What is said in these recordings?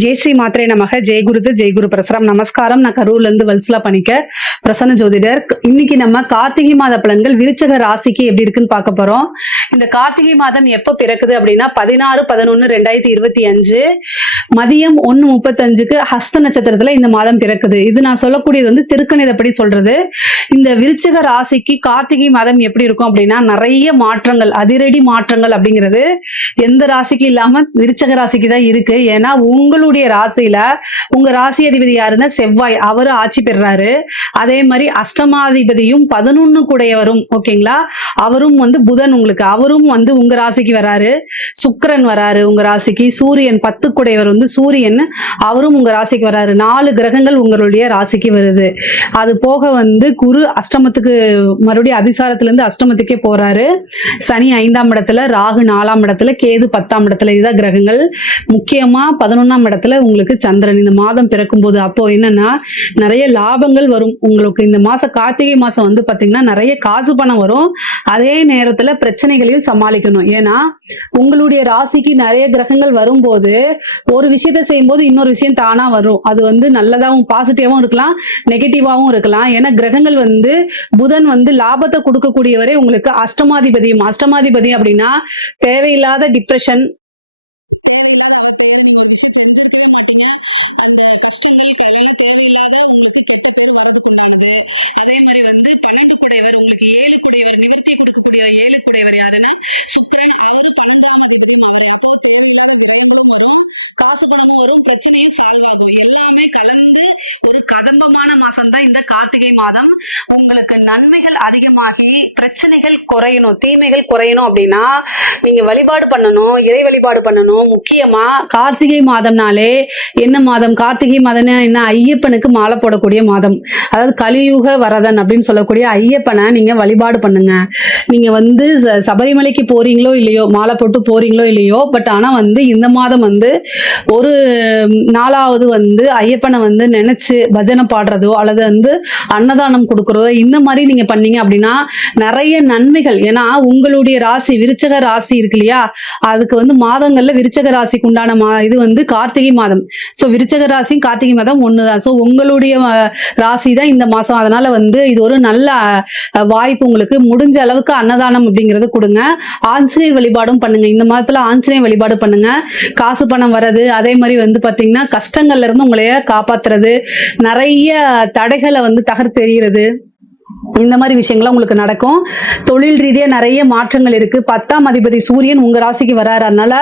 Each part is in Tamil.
ஜெய் ஸ்ரீ மாத்ரே நமக. ஜெய்குரு பிரசரம். நமஸ்காரம். நான் கரூர்ல இருந்து வல்சலா பண்ணிக்க பிரசன்ன ஜோதிடர். இன்னைக்கு நம்ம கார்த்திகை மாத பலன்கள் விருச்சக ராசிக்கு எப்படி இருக்குன்னு பார்க்க போறோம். இந்த கார்த்திகை மாதம் எப்ப பிறக்குது அப்படின்னா 16/11/2025 மதியம் 1:35க்கு ஹஸ்த நட்சத்திரத்துல இந்த மாதம் பிறக்குது. இது நான் சொல்லக்கூடியது வந்து திருக்கணிதப்படி சொல்றது. இந்த விருச்சக ராசிக்கு கார்த்திகை மாதம் எப்படி இருக்கும் அப்படின்னா நிறைய மாற்றங்கள், அதிரடி மாற்றங்கள் அப்படிங்கிறது எந்த ராசிக்கு இல்லாம விருச்சக ராசிக்கு தான் இருக்கு. ஏன்னா உங்களுடைய ராசியில உங்க ராசி அதிபதி யாருன்னா செவ்வாய், அவரு ஆட்சி பெறாரு. அதே மாதிரி அஷ்டமாதிபதியும் 11 கூடையவரும், ஓகேங்களா, அவரும் வந்து புதன், உங்களுக்கு அவரும் வந்து உங்க ராசிக்கு வராரு. சுக்கிரன் வராரு உங்க ராசிக்கு. சூரியன் 10 கூடையவர் வந்து சூரியன், அவரும் உங்க ராசிக்கு வராரு. 4 கிரகங்கள் உங்களுடைய ராசிக்கு வருது. அது போக வந்து குரு அஷ்டமத்துக்கு மறுபடியும் அதிசாரத்துல இருந்து அஷ்டமத்துக்கே போறாரு. சனி 5ஆம் இடத்துல, ராகு 4ஆம் இடத்துல, கேது 10ஆம் இடத்துல. இதுதான் கிரகங்கள். முக்கியமா 11ஆம் இடத்துல உங்களுக்கு சந்திரன் இந்த மாதம் பிறக்கும் போது. அப்போ என்னன்னா நிறைய லாபங்கள் வரும் உங்களுக்கு. இந்த மாசம் கார்த்திகை மாசம் வந்து பாத்தீங்கன்னா நிறைய காசு பணம் வரும். அதே நேரத்துல பிரச்சனைகளையும் சமாளிக்கணும். ஏன்னா உங்களுடைய ராசிக்கு நிறைய கிரகங்கள் வரும்போது ஒரு விஷயத்த செய்யும் போது இன்னொரு விஷயம் தானா வரும். அது வந்து நல்லதாகவும் பாசிட்டிவாவும் இருக்கலாம், நெகட்டிவாவும் இருக்கலாம். ஏன்னா கிரகங்கள் வந்து புதன் வந்து லாபத்தை கொடுக்கக்கூடியவரை உங்களுக்கு அஷ்டமாதிபதியும் அப்படின்னா தேவையில்லாத டிப்ரெஷன், அதே மாதிரி வந்து 12 கூடையவர் உங்களுக்கு 7 கூடையவர் நிவர்த்தி கொடுக்கக்கூடிய 7 கூடையவர் யாருன்னா சுக்கிரன். காசு பணமும் வரும், பிரச்சனையும் சால்வ் ஆகும். எல்லாமே கலந்து ஒரு கதம்பமான மாசம் தான் இந்த கார்த்திகை மாதம். உங்களுக்கு நன்மைகள் அதிகமாகி பிரச்சனைகள் குறையணும், தீமைகள் குறையணும் அப்படின்னா நீங்க வழிபாடு பண்ணணும், இறை வழிபாடு பண்ணணும். முக்கியமா கார்த்திகை மாதம்னாலே என்ன மாதம்? கார்த்திகை மாதம்னா என்ன? ஐயப்பனுக்கு மாலை போடக்கூடிய மாதம். அதாவது கலியுக வரதன் அப்படின்னு சொல்லக்கூடிய ஐயப்பனை நீங்க வழிபாடு பண்ணுங்க. நீங்க வந்து சபரிமலைக்கு போறீங்களோ இல்லையோ, மாலை போட்டு போறீங்களோ இல்லையோ, பட் ஆனா வந்து இந்த மாதம் வந்து ஒரு நாளாவது வந்து ஐயப்பனை வந்து நினைச்சு பஜனை பாடுறதோ அல்லது வந்து அன்னதானம் கொடுக்கறதோ இந்த மாதிரி நீங்க பண்ணீங்க அப்படின்னா நிறைய நன்மைகள். ஏன்னா உங்களுடைய ராசி விருச்சக ராசி இருக்கு இல்லையா, அதுக்கு வந்து மாதங்கள்ல விருச்சக ராசிக்கு உண்டான இது வந்து கார்த்திகை மாதம். ஸோ விருச்சக ராசியும் கார்த்திகை மாதம் ஒண்ணுதான். ஸோ உங்களுடைய ராசி தான் இந்த மாசம். அதனால வந்து இது ஒரு நல்ல வாய்ப்பு. உங்களுக்கு முடிஞ்ச அளவுக்கு அன்னதானம் அப்படிங்கறது கொடுங்க. ஆஞ்சநேயர் வழிபாடும் பண்ணுங்க. இந்த மாதத்துல ஆஞ்சநேயர் வழிபாடு பண்ணுங்க. காசு பணம் வர்றது, அதே மாதிரி வந்து பாத்தீங்கன்னா கஷ்டங்கள்ல இருந்து உங்களைய காப்பாத்துறது, நிறைய தடைகளை வந்து தகர்த்தெறிகிறது, இந்த மாதிரி விஷயங்கள்லாம் உங்களுக்கு நடக்கும். தொழில் ரீதியா நிறைய மாற்றங்கள் இருக்கு. 10ஆம் அதிபதி சூரியன் உங்க ராசிக்கு வராரு. அதனால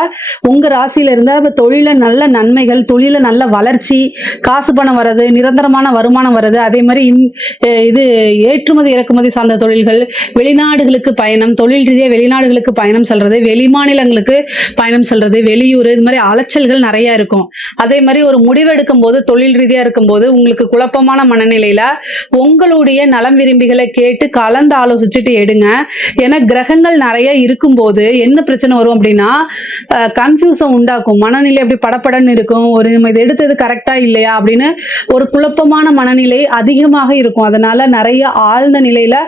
உங்க ராசியில இருந்த தொழில நல்ல நன்மைகள், தொழில நல்ல வளர்ச்சி, காசு பணம் வர்றது, நிரந்தரமான வருமானம் வர்றது, அதே மாதிரி இது ஏற்றுமதி இறக்குமதி சார்ந்த தொழில்கள், வெளிநாடுகளுக்கு பயணம், தொழில் ரீதியா வெளிநாடுகளுக்கு பயணம் செல்றது, வெளிமாநிலங்களுக்கு பயணம் செல்றது, வெளியூர், இது மாதிரி அலைச்சல்கள் நிறைய இருக்கும். அதே மாதிரி ஒரு முடிவெடுக்கும் போது, தொழில் ரீதியா இருக்கும்போது உங்களுக்கு குழப்பமான மனநிலையில உங்களுடைய நலம் விரும்பிகளை கேட்டு கலந்து ஆலோசிச்சுட்டு எடுங்க. ஏன்னா கிரகங்கள் நிறைய இருக்கும்போது என்ன பிரச்சனை வரும் அப்படின்னா கன்ஃபியூஷன் உண்டாக்கும். மனநிலை அப்படி படப்படன்னு இருக்கும். ஒரு நம்ம இது எடுத்தது கரெக்டா இல்லையா அப்படின்னு ஒரு குழப்பமான மனநிலை அதிகமாக இருக்கும். அதனால நிறைய ஆழ்ந்த நிலையில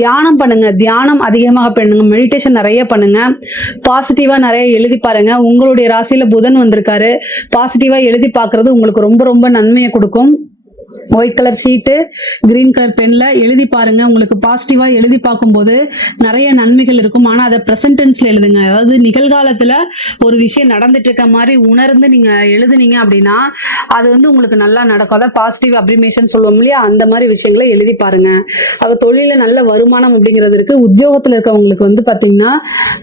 தியானம் பண்ணுங்க. தியானம் அதிகமாக பண்ணுங்க. மெடிடேஷன் நிறைய பண்ணுங்க. பாசிட்டிவா நிறைய எழுதி பாருங்க. உங்களுடைய ராசியில புதன் வந்திருக்காரு. பாசிட்டிவா எழுதி பார்க்கறது உங்களுக்கு ரொம்ப ரொம்ப நன்மையை கொடுக்கும். White colour sheet, green colour பென்ல எழுதி பாருங்க. உங்களுக்கு பாசிட்டிவா எழுதி பார்க்கும்போது நிறைய நன்மைகள் இருக்கும். ஆனா அதை பிரசன்ட் டென்ஸ்ல எழுதுங்க. அதாவது நிகழ்காலத்துல ஒரு விஷயம் நடந்துட்டு இருக்க மாதிரி உணர்ந்து நீங்க எழுதுனீங்க அப்படின்னா அது வந்து உங்களுக்கு நல்லா நடக்கும். அதான் பாசிட்டிவ் அப்ரிமேஷன் சொல்லுவோம் இல்லையா, அந்த மாதிரி விஷயங்களை எழுதி பாருங்க. அவ தொழில நல்ல வருமானம் அப்படிங்கிறது இருக்கு. உத்தியோகத்துல இருக்கவங்களுக்கு வந்து பாத்தீங்கன்னா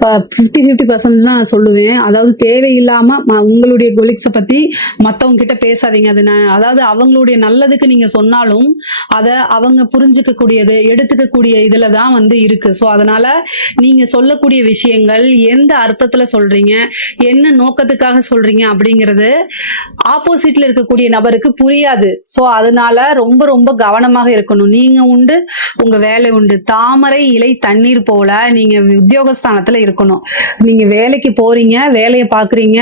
50-50% தான் நான் சொல்லுவேன். அதாவது தேவையில்லாம உங்களுடைய கொலிக்ஸை பத்தி மத்தவங்க கிட்ட பேசாதீங்க. அது அதாவது அவங்களுடைய நல்லதுக்கு நீங்க சொன்னாலும் அதை அவங்க புரிஞ்சுக்க கூடியது, எடுத்துக்க கூடிய இதுல தான் வந்து இருக்கு. ஸோ அதனால நீங்க சொல்லக்கூடிய விஷயங்கள் எந்த அர்த்தத்துல சொல்றீங்க, என்ன நோக்கத்துக்காக சொல்றீங்க அப்படிங்கிறது ஆப்போசிட்ல இருக்கக்கூடிய நபருக்கு புரியாது. ஸோ அதனால ரொம்ப ரொம்ப கவனமாக இருக்கணும். நீங்க உண்டு, உங்க வேலை உண்டு. தாமரை இலை தண்ணீர் போல நீங்க உத்தியோகஸ்தானத்துல இருக்கணும். நீங்க வேலைக்கு போறீங்க, வேலையை பாக்குறீங்க,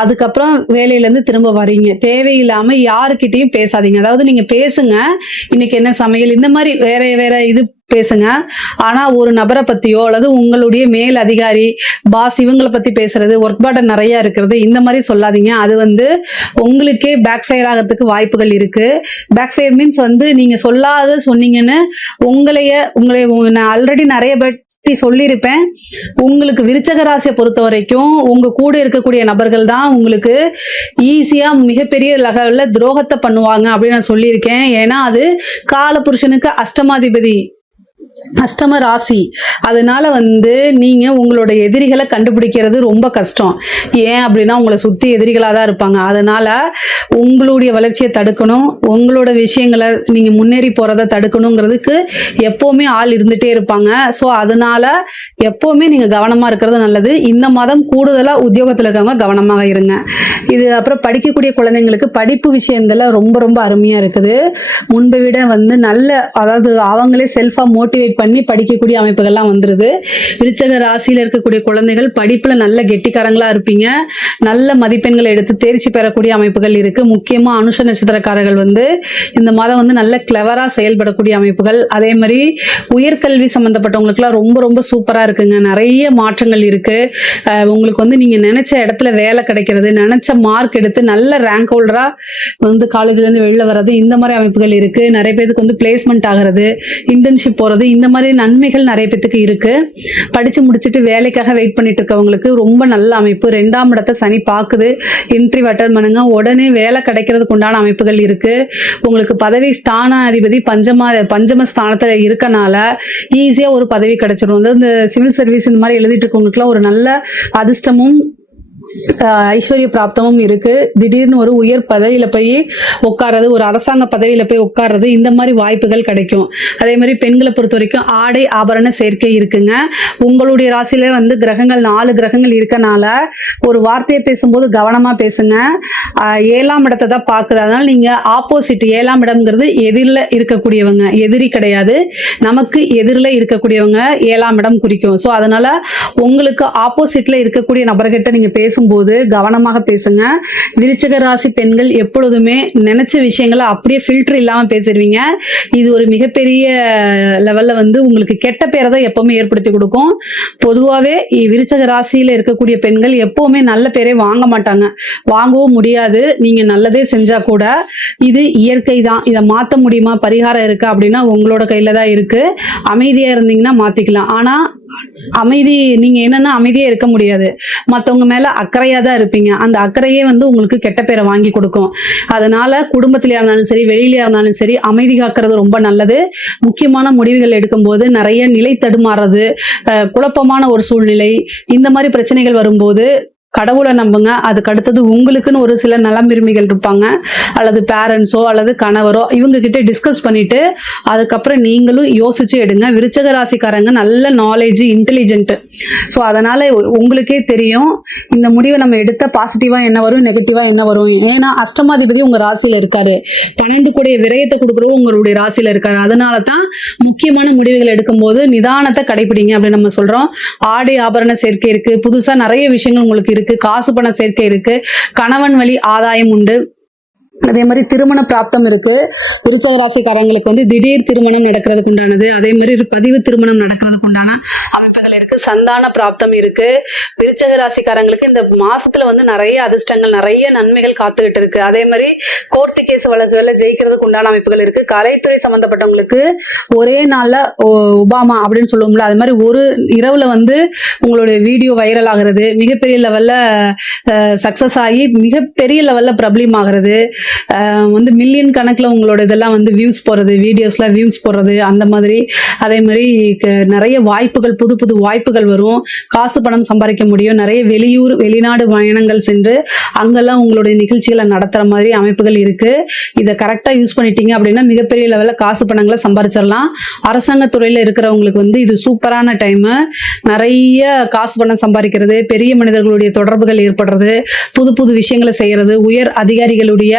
அதுக்கப்புறம் வேலையில இருந்து திரும்ப வர்றீங்க. தேவையில்லாம யாருக்கிட்டையும் பேசாதீங்க. அதாவது நீங்க பேசுங்க, இன்னைக்கு என்ன சமையல், இந்த மாதிரி வேற வேற இது பேசுங்க. ஆனா ஒரு நபரை பத்தியோ அல்லது உங்களுடைய மேல் அதிகாரி பாஸ் இவங்களை பத்தி பேசுறது, ஒர்க் பர்டன் நிறைய இருக்கிறது, இந்த மாதிரி சொல்லாதீங்க. அது வந்து உங்களுக்கே பேக் ஃபயர் ஆகிறதுக்கு வாய்ப்புகள் இருக்கு. பேக் ஃபயர் மீன்ஸ் வந்து நீங்க சொல்லாத சொன்னீங்கன்னு உங்களை நான் ஆல்ரெடி நிறைய பற்றி சொல்லியிருப்பேன். உங்களுக்கு விருச்சக ராசியை பொறுத்த வரைக்கும் உங்க கூட இருக்கக்கூடிய நபர்கள் தான் உங்களுக்கு ஈஸியா மிகப்பெரிய லெவல்ல துரோகத்தை பண்ணுவாங்க அப்படின்னு நான் சொல்லியிருக்கேன். ஏன்னா அது காலபுருஷனுக்கு அஷ்டமாதிபதி, அஷ்டம ராசி. அதனால வந்து நீங்க உங்களோட எதிரிகளை கண்டுபிடிக்கிறது ரொம்ப கஷ்டம். ஏன் அப்படின்னா உங்களை சுத்தி எதிரிகளாக தான் இருப்பாங்க. அதனால உங்களுடைய வளர்ச்சியை தடுக்கணும், உங்களோட விஷயங்களை நீங்க முன்னேறி போறதை தடுக்கணுங்கிறதுக்கு எப்பவுமே ஆள் இருந்துட்டே இருப்பாங்க. ஸோ அதனால எப்பவுமே நீங்க கவனமா இருக்கிறது நல்லது. இந்த மாதம் கூடுதலா உத்தியோகத்தில் இருக்கவங்க கவனமாக இருங்க. இது அப்புறம் படிக்கக்கூடிய குழந்தைங்களுக்கு படிப்பு விஷயத்துல ரொம்ப ரொம்ப அருமையா இருக்குது. முன்பை விட வந்து நல்ல, அதாவது அவங்களே செல்ஃபா மோட்டிவேட் பண்ணி படிக்கக்கூடிய அமைப்புகள்லாம் வந்துருது. விருச்சக ராசியில இருக்கக்கூடிய குழந்தைகள் படிப்புல நல்ல கெட்டிக்காரங்களா இருப்பீங்க. நல்ல மதிப்பெண்களை எடுத்து தேர்ச்சி பெறக்கூடிய அமைப்புகள் இருக்கு. முக்கியமா அனுஷ நட்சத்திரக்காரர்கள் வந்து இந்த மாதம் வந்து நல்ல கிளவரா செயல்படக்கூடிய அமைப்புகள். அதே மாதிரி உயர்கல்வி சம்பந்தப்பட்டவங்களுக்குலாம் ரொம்ப ரொம்ப சூப்பரா இருக்குங்க. நிறைய மாற்றங்கள் இருக்கு. உங்களுக்கு வந்து நீங்க நினைச்ச இடத்துல வேலை கிடைக்கிறது, நினைச்ச மார்க் எடுத்து நல்ல ரேங்க் ஹோல்டரா வந்து காலேஜ்ல இருந்து வெளில வர்றது, இந்த மாதிரி அமைப்புகள் இருக்கு. நிறைய பேருக்கு வந்து பிளேஸ்மெண்ட் ஆகிறது, இன்டர்ன்ஷிப் போறது, இந்த மாதிரி நன்மைகள் நிறைய பேத்துக்கு இருக்கு. படிச்சு முடிச்சுட்டு வேலைக்காக வெயிட் பண்ணிட்டு இருக்கவங்களுக்கு ரொம்ப நல்ல அமைப்பு. 2ஆம் இடத்தை சனி பாக்குது. இன்டர்வியூ அட்டெண்ட் பண்ணுங்க, உடனே வேலை கிடைக்கிறதுக்கு உண்டான அமைப்புகள் இருக்கு. உங்களுக்கு பதவி ஸ்தான அதிபதி பஞ்சம ஸ்தானத்துல இருக்கனால ஈஸியா ஒரு பதவி கிடைச்சிடும். இந்த சிவில் சர்வீஸ் இந்த மாதிரி எழுதிட்டு இருக்கவங்களுக்குலாம் ஒரு நல்ல அதிர்ஷ்டமும் ஐஸ்வர்ய பிராப்தமும் இருக்கு. திடீர்னு ஒரு உயர் பதவியில போய் உட்கார்றது, ஒரு அரசாங்க பதவியில போய் உட்கார்றது, இந்த மாதிரி வாய்ப்புகள் கிடைக்கும். அதே மாதிரி பெண்களை பொறுத்த வரைக்கும் ஆடை ஆபரண சேர்க்கை இருக்குங்க. உங்களுடைய ராசியில வந்து கிரகங்கள் 4 கிரகங்கள் இருக்கனால ஒரு வார்த்தையை பேசும்போது கவனமா பேசுங்க. 7ஆம் இடத்தை தான் பாக்குது. அதனால நீங்க ஆப்போசிட், 7ஆம் இடம்ங்கிறது எதிரில் இருக்கக்கூடியவங்க, எதிரி கிடையாது, நமக்கு எதிரில் இருக்கக்கூடியவங்க 7ஆம் இடம் குறிக்கும். ஸோ அதனால உங்களுக்கு ஆப்போசிட்ல இருக்கக்கூடிய நபர்கிட்ட நீங்க பேசும்போது கவனமாக பேசுங்க. விருச்சிக ராசி பெண்கள் எப்பொழுதுமே நினைச்ச விஷயங்களை அப்படியே ஃபில்டர் இல்லாம பேசிடுவீங்க. இது ஒரு மிகப்பெரிய லெவல்ல வந்து உங்களுக்கு கெட்ட பேரை தான் எப்பவுமே ஏற்படுத்தி கொடுக்கும். பொதுவாகவே விருச்சிக ராசியில இருக்கக்கூடிய பெண்கள் எப்பவுமே நல்ல பேரை வாங்க மாட்டாங்க, வாங்கவும் முடியாது. நீங்க நல்லதே செஞ்சா கூட இது இயற்கை தான். இதை மாற்ற முடியுமா, பரிகாரம் இருக்கா அப்படின்னா உங்களோட கையில தான் இருக்கு. அமைதியா இருந்தீங்கன்னா மாத்திக்கலாம். ஆனா அமைதி, நீங்க என்னன்னா அமைதியா இருக்க முடியாது, மத்தவங்க மேல அக்கறையா தான் இருப்பீங்க. அந்த அக்கறையே வந்து உங்களுக்கு கெட்ட பேரை வாங்கி கொடுக்கும். அதனால குடும்பத்திலயா இருந்தாலும் சரி, வெளியிலயா இருந்தாலும் சரி, அமைதி காக்கிறது ரொம்ப நல்லது. முக்கியமான முடிவுகள் எடுக்கும்போது நிறைய நிலை தடுமாறுறது, குழப்பமான ஒரு சூழ்நிலை, இந்த மாதிரி பிரச்சனைகள் வரும்போது கடவுளை நம்புங்க. அதுக்கு அடுத்தது உங்களுக்குன்னு ஒரு சில நலமிருமிகள் இருப்பாங்க, அல்லது பேரண்ட்ஸோ அல்லது கணவரோ, இவங்க கிட்ட டிஸ்கஸ் பண்ணிட்டு அதுக்கப்புறம் நீங்களும் யோசிச்சு எடுங்க. விருச்சக ராசிக்காரங்க நல்ல நாலேஜ், இன்டெலிஜென்ட். ஸோ அதனால உங்களுக்கே தெரியும் இந்த முடிவை நம்ம எடுத்த பாசிட்டிவா என்ன வரும், நெகட்டிவா என்ன வரும். ஏன்னா அஷ்டமாதிபதி உங்க ராசியில இருக்காரு, 12 கூடிய விரயத்தை கொடுக்குறவும் உங்களுடைய ராசியில இருக்காரு. அதனால தான் முக்கியமான முடிவுகள் எடுக்கும்போது நிதானத்தை கடைபிடிங்க அப்படின்னு நம்ம சொல்றோம். ஆடை ஆபரண சேர்க்கை இருக்கு, புதுசா நிறைய விஷயங்கள் உங்களுக்கு இருக்கு, காசு பண சேர்க்கை இருக்கு, கணவன் வழி ஆதாயம் உண்டு. அதே மாதிரி திருமண பிராப்தம் இருக்கு. விருச்சக ராசிக்காரங்களுக்கு வந்து திடீர் திருமணம் நடக்கிறதுக்கு உண்டானது, அதே மாதிரி பதிவு திருமணம் நடக்கிறதுக்கு உண்டான அமைப்புகள் இருக்கு. சந்தான பிராப்தம் இருக்கு. விருச்சக ராசிக்காரங்களுக்கு இந்த மாசத்துல வந்து நிறைய அதிர்ஷ்டங்கள், நிறைய நன்மைகள் காத்துக்கிட்டு இருக்கு. அதே மாதிரி கோர்ட்டு கேஸ் வழக்குகள்ல ஜெயிக்கிறதுக்கு உண்டான அமைப்புகள் இருக்கு. கலைத்துறை சம்பந்தப்பட்டவங்களுக்கு ஒரே நாள்ல ஒபாமா அப்படின்னு சொல்லுவோம்ல, அது மாதிரி ஒரு இரவுல வந்து உங்களுடைய வீடியோ வைரல் ஆகிறது, மிகப்பெரிய லெவல்ல சக்சஸ் ஆகி மிகப்பெரிய லெவல்ல பிரபலம் ஆகிறது, வந்து மில்லியன் கணக்கில் உங்களோட இதெல்லாம் வந்து வியூஸ் போடுறது, வீடியோஸ்ல வியூஸ் போடுறது, அந்த மாதிரி. அதே மாதிரி நிறைய வாய்ப்புகள், புது புது வாய்ப்புகள் வரும். காசு பணம் சம்பாதிக்க முடியும். நிறைய வெளியூர் வெளிநாடு பயணங்கள் சென்று அங்கெல்லாம் உங்களுடைய நிகழ்ச்சிகளை நடத்துற மாதிரி அமைப்புகள் இருக்கு. இதை கரெக்டா யூஸ் பண்ணிட்டீங்க அப்படின்னா மிகப்பெரிய லெவலில் காசு பணங்களை சம்பாதிச்சிடலாம். அரசாங்க துறையில இருக்கிறவங்களுக்கு வந்து இது சூப்பரான டைம். நிறைய காசு பணம் சம்பாதிக்கிறது, பெரிய மனிதர்களுடைய தொடர்புகள் ஏற்படுறது, புது புது விஷயங்களை செய்யறது, உயர் அதிகாரிகளுடைய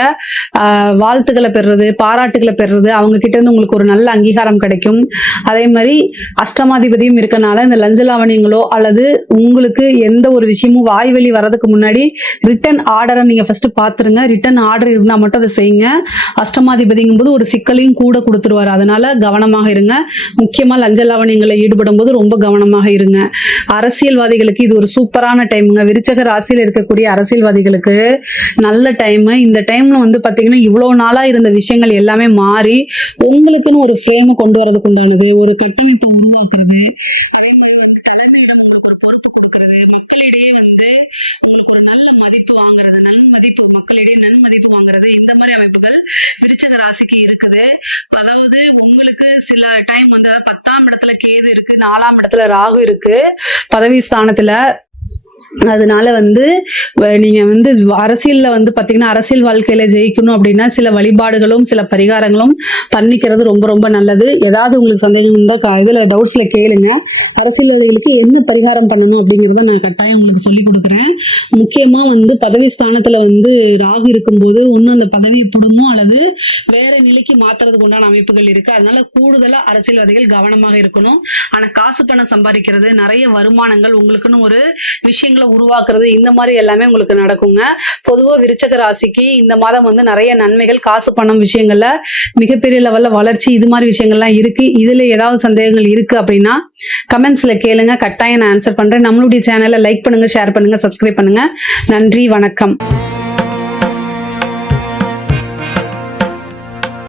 வாழ்த்துக்களை பெறுறது, பாராட்டுகளை பெறுறது, அவங்க கிட்ட இருந்து உங்களுக்கு ஒரு நல்ல அங்கீகாரம் கிடைக்கும். அதே மாதிரி அஷ்டமாதிபதியும் இருக்கனால இந்த லஞ்சலாவணியங்களோ அல்லது உங்களுக்கு எந்த ஒரு விஷயமும் வாய்வழி வரதுக்கு முன்னாடி ரிட்டன் ஆர்டரை நீங்க ஃபர்ஸ்ட் பாத்துருங்க. ரிட்டன் ஆர்டர் இருந்தா மட்டும் அதை செய்யுங்க. அஷ்டமாதிபதிங்கும் போது ஒரு சிக்கலையும் கூட கொடுத்துருவாரு. அதனால கவனமாக இருங்க. முக்கியமா லஞ்சலாவணியங்களை ஈடுபடும் போது ரொம்ப கவனமாக இருங்க. அரசியல்வாதிகளுக்கு இது ஒரு சூப்பரான டைமுங்க. விருச்சக ராசியில் இருக்கக்கூடிய அரசியல்வாதிகளுக்கு நல்ல டைம். இந்த டைம்ல வந்து பாத்தீங்கன்னா இவ்வளவு நாளா இருந்த விஷயங்கள் எல்லாமே மாறி உங்களுக்குன்னு ஒரு ஃப்ரேம் கொண்டு வரதுக்கு உண்டானது, ஒரு கட்டமைப்பை உருவாக்குறது, அதே மாதிரி வந்து தலைமையிடம் உங்களுக்கு ஒரு பொறுப்பு கொடுக்கறது, மக்களிடையே வந்து உங்களுக்கு ஒரு நல்ல மதிப்பு வாங்குறது, மக்களிடையே நன்மதிப்பு வாங்குறது, இந்த மாதிரி அமைப்புகள் விருச்சக ராசிக்கு இருக்குது. அதாவது உங்களுக்கு சில டைம் வந்து 10ஆம் இடத்துல கேது இருக்கு, 4ஆம் இடத்துல ராகு இருக்கு பதவி ஸ்தானத்துல. அதனால வந்து நீங்க வந்து அரசியல்ல வந்து பாத்தீங்கன்னா அரசியல் வாழ்க்கையில ஜெயிக்கணும் அப்படின்னா சில வழிபாடுகளும் சில பரிகாரங்களும் பண்ணிக்கிறது ரொம்ப ரொம்ப நல்லது. ஏதாவது உங்களுக்கு சந்தேகம் இருந்தா இதுல டவுட்ஸ்ல கேளுங்க. அரசியல்வாதிகளுக்கு என்ன பரிகாரம் பண்ணணும் அப்படிங்கறத நான் கட்டாயம் உங்களுக்கு சொல்லி கொடுக்குறேன். முக்கியமா வந்து பதவி ஸ்தானத்துல வந்து ராகு இருக்கும்போது ஒண்ணு அந்த பதவியை பிடுங்கும் அல்லது வேற நிலைக்கு மாத்துறதுக்கு உண்டான அமைப்புகள் இருக்கு. அதனால கூடுதலா அரசியல்வாதிகள் கவனமாக இருக்கணும். ஆனா காசு பணம் சம்பாதிக்கிறது, நிறைய வருமானங்கள், உங்களுக்குன்னு ஒரு விஷயங்களை உருவாக்குறது, இந்த மாதிரி எல்லாமே உங்களுக்கு நடக்குங்க. பொதுவா விருச்சக ராசிக்கு இந்த மாதம் வந்து நிறைய நன்மைகள், காசு பணம் விஷயங்கள்ல மிகப்பெரிய லெவல்ல வளர்ச்சி, இது மாதிரி விஷயங்கள்லாம் இருக்கு. இதுல ஏதாவது சந்தேகங்கள் இருக்கு அப்படின்னா கமெண்ட்ஸ்ல கேளுங்க. கட்டாயம் நான் ஆன்சர் பண்றேன். நம்மளுடைய சேனலை லைக் பண்ணுங்க, ஷேர் பண்ணுங்க, சப்ஸ்கிரைப் பண்ணுங்க. நன்றி, வணக்கம்.